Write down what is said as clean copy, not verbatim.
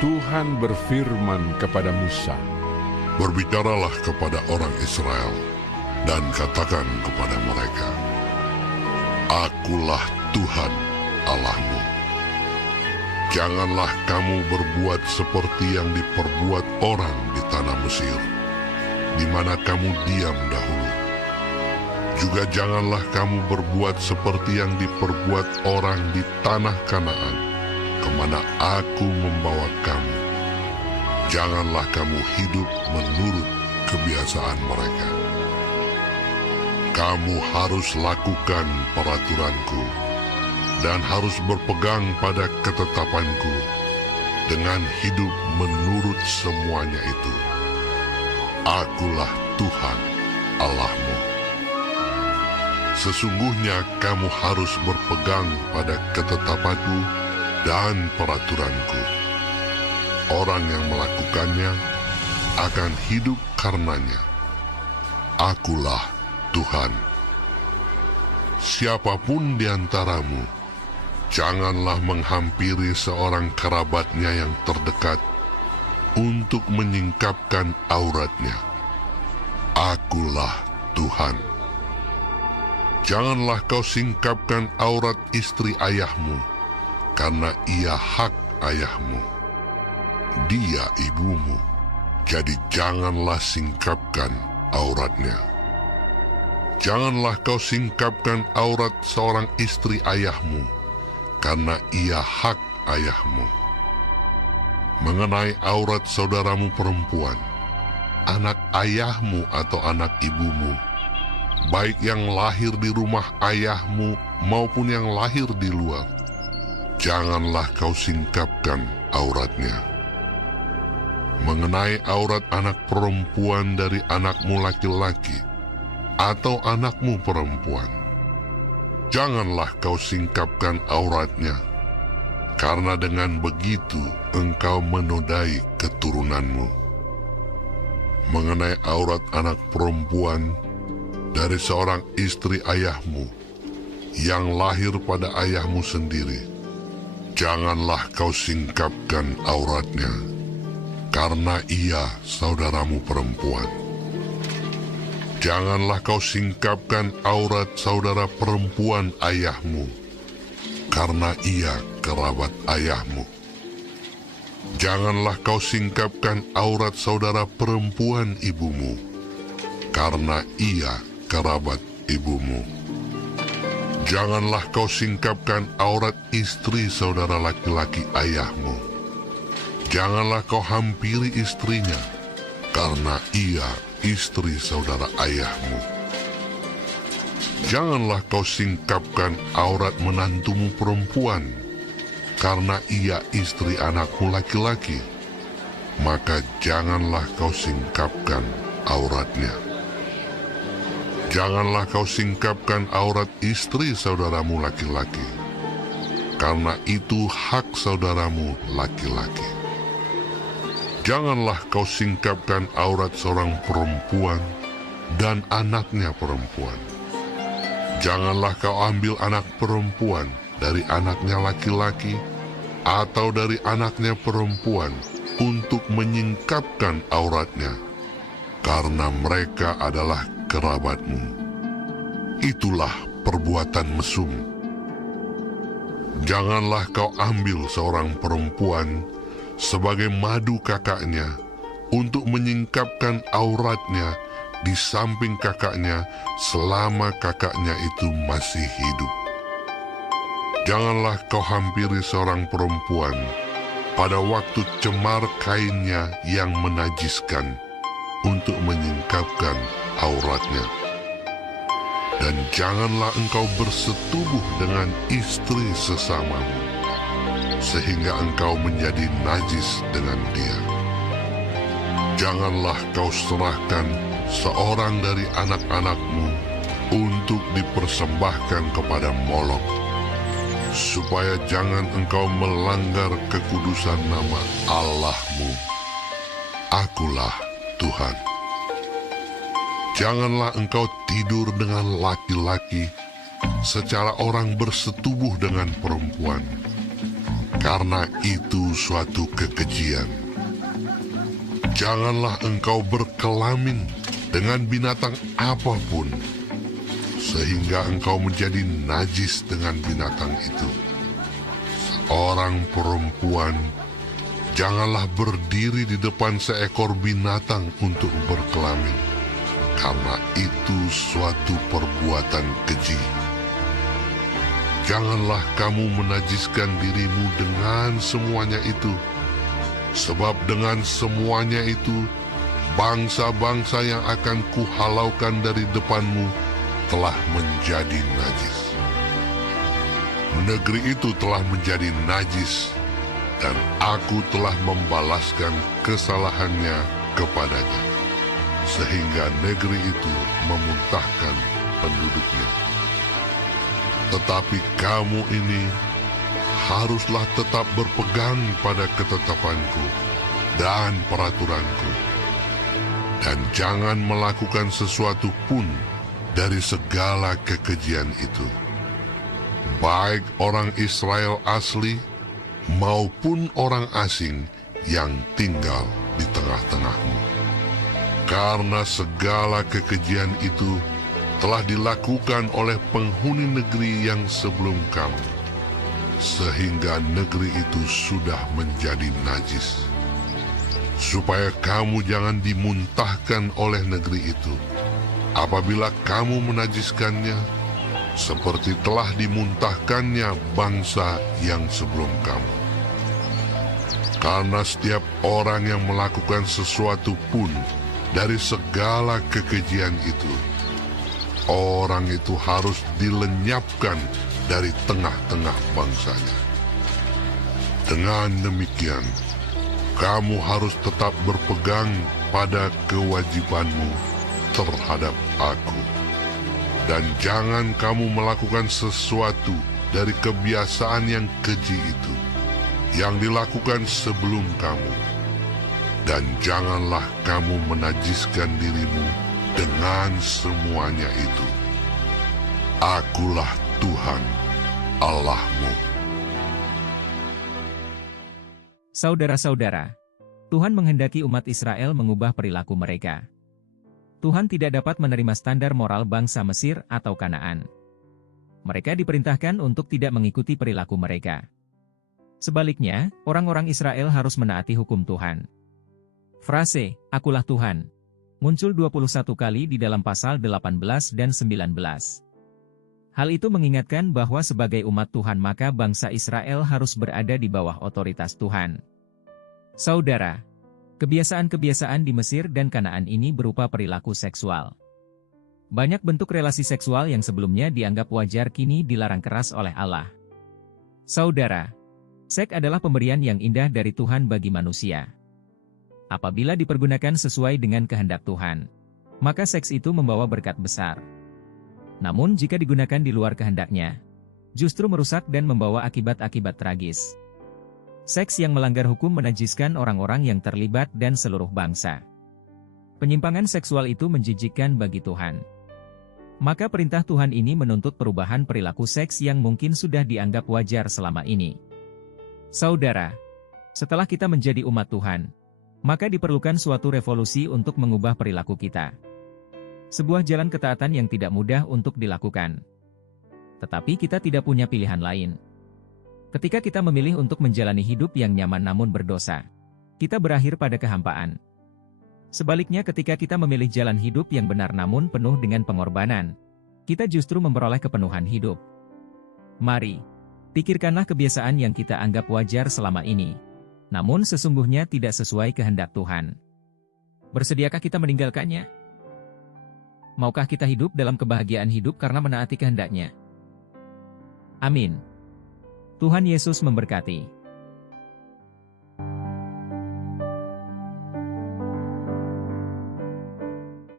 Tuhan berfirman kepada Musa, Berbicaralah kepada orang Israel, dan katakan kepada mereka, Akulah Tuhan Allahmu. Janganlah kamu berbuat seperti yang diperbuat orang di tanah Mesir, di mana kamu diam dahulu. Juga janganlah kamu berbuat seperti yang diperbuat orang di tanah Kanaan, kemana aku membawa kamu. Janganlah kamu hidup menurut kebiasaan mereka. Kamu harus lakukan peraturanku, dan harus berpegang pada ketetapanku, dengan hidup menurut semuanya itu. Akulah Tuhan Allahmu. Sesungguhnya kamu harus berpegang pada ketetapanku dan peraturanku. Orang yang melakukannya akan hidup karenanya. Akulah Tuhan. Siapapun di antaramu, janganlah menghampiri seorang kerabatnya yang terdekat untuk menyingkapkan auratnya. Akulah Tuhan. Janganlah kau singkapkan aurat istri ayahmu, karena ia hak ayahmu. Dia ibumu, jadi janganlah singkapkan auratnya. Janganlah kau singkapkan aurat seorang istri ayahmu, karena ia hak ayahmu. Mengenai aurat saudaramu perempuan, anak ayahmu atau anak ibumu, baik yang lahir di rumah ayahmu maupun yang lahir di luar, janganlah kau singkapkan auratnya. Mengenai aurat anak perempuan dari anakmu laki-laki atau anakmu perempuan, janganlah kau singkapkan auratnya, karena dengan begitu engkau menodai keturunanmu. Mengenai aurat anak perempuan dari seorang istri ayahmu yang lahir pada ayahmu sendiri, janganlah kau singkapkan auratnya, karena ia saudaramu perempuan. Janganlah kau singkapkan aurat saudara perempuan ayahmu, karena ia kerabat ayahmu. Janganlah kau singkapkan aurat saudara perempuan ibumu, karena ia kerabat ibumu. Janganlah kau singkapkan aurat istri saudara laki-laki ayahmu. Janganlah kau hampiri istrinya, karena ia istri saudara ayahmu. Janganlah kau singkapkan aurat menantumu perempuan, karena ia istri anakmu laki-laki. Maka janganlah kau singkapkan auratnya. Janganlah kau singkapkan aurat istri saudaramu laki-laki, karena itu hak saudaramu laki-laki. Janganlah kau singkapkan aurat seorang perempuan dan anaknya perempuan. Janganlah kau ambil anak perempuan dari anaknya laki-laki atau dari anaknya perempuan untuk menyingkapkan auratnya, karena mereka adalah kerabatmu. Itulah perbuatan mesum. Janganlah kau ambil seorang perempuan sebagai madu kakaknya untuk menyingkapkan auratnya di samping kakaknya selama kakaknya itu masih hidup. Janganlah kau hampiri seorang perempuan pada waktu cemar kainnya yang menajiskan untuk menyingkapkan auratnya. Dan janganlah engkau bersetubuh dengan istri sesamamu, sehingga engkau menjadi najis dengan dia. Janganlah kau serahkan seorang dari anak-anakmu untuk dipersembahkan kepada Molok, supaya jangan engkau melanggar kekudusan nama Allahmu. Akulah Tuhan. Janganlah engkau tidur dengan laki-laki secara orang bersetubuh dengan perempuan. karena itu suatu kekejian. Janganlah engkau berkelamin dengan binatang apapun, sehingga engkau menjadi najis dengan binatang itu. Seorang perempuan janganlah berdiri di depan seekor binatang untuk berkelamin, karena itu suatu perbuatan keji. Janganlah kamu menajiskan dirimu dengan semuanya itu, sebab dengan semuanya itu bangsa-bangsa yang akan kuhalaukan dari depanmu telah menjadi najis. Negeri itu telah menjadi najis, dan aku telah membalaskan kesalahannya kepadanya, sehingga negeri itu memuntahkan penduduknya. Tetapi kamu ini haruslah tetap berpegang pada ketetapanku dan peraturanku, dan jangan melakukan sesuatu pun dari segala kekejian itu, baik orang Israel asli maupun orang asing yang tinggal di tengah-tengahmu. Karena segala kekejian itu telah dilakukan oleh penghuni negeri yang sebelum kamu, sehingga negeri itu sudah menjadi najis. Supaya kamu jangan dimuntahkan oleh negeri itu apabila kamu menajiskannya, seperti telah dimuntahkannya bangsa yang sebelum kamu. Karena setiap orang yang melakukan sesuatu pun dari segala kekejian itu, orang itu harus dilenyapkan dari tengah-tengah bangsanya. Dengan demikian, kamu harus tetap berpegang pada kewajibanmu terhadap aku. Dan jangan kamu melakukan sesuatu dari kebiasaan yang keji itu, yang dilakukan sebelum kamu. Dan janganlah kamu menajiskan dirimu dengan semuanya itu. Akulah Tuhan Allahmu. Saudara-saudara, Tuhan menghendaki umat Israel mengubah perilaku mereka. Tuhan tidak dapat menerima standar moral bangsa Mesir atau Kanaan. Mereka diperintahkan untuk tidak mengikuti perilaku mereka. Sebaliknya, orang-orang Israel harus menaati hukum Tuhan. Frase, "Akulah Tuhan," muncul 21 kali di dalam pasal 18 dan 19. Hal itu mengingatkan bahwa sebagai umat Tuhan maka bangsa Israel harus berada di bawah otoritas Tuhan. Saudara, kebiasaan-kebiasaan di Mesir dan Kanaan ini berupa perilaku seksual. Banyak bentuk relasi seksual yang sebelumnya dianggap wajar kini dilarang keras oleh Allah. Saudara, seks adalah pemberian yang indah dari Tuhan bagi manusia. Apabila dipergunakan sesuai dengan kehendak Tuhan, maka seks itu membawa berkat besar. Namun jika digunakan di luar kehendaknya, justru merusak dan membawa akibat-akibat tragis. Seks yang melanggar hukum menajiskan orang-orang yang terlibat dan seluruh bangsa. Penyimpangan seksual itu menjijikkan bagi Tuhan. Maka perintah Tuhan ini menuntut perubahan perilaku seks yang mungkin sudah dianggap wajar selama ini. Saudara, setelah kita menjadi umat Tuhan, maka diperlukan suatu revolusi untuk mengubah perilaku kita. Sebuah jalan ketaatan yang tidak mudah untuk dilakukan. Tetapi kita tidak punya pilihan lain. Ketika kita memilih untuk menjalani hidup yang nyaman namun berdosa, kita berakhir pada kehampaan. Sebaliknya ketika kita memilih jalan hidup yang benar namun penuh dengan pengorbanan, kita justru memperoleh kepenuhan hidup. Mari, pikirkanlah kebiasaan yang kita anggap wajar selama ini, namun sesungguhnya tidak sesuai kehendak Tuhan. Bersediakah kita meninggalkannya? Maukah kita hidup dalam kebahagiaan hidup karena menaati kehendak-Nya? Amin. Tuhan Yesus memberkati.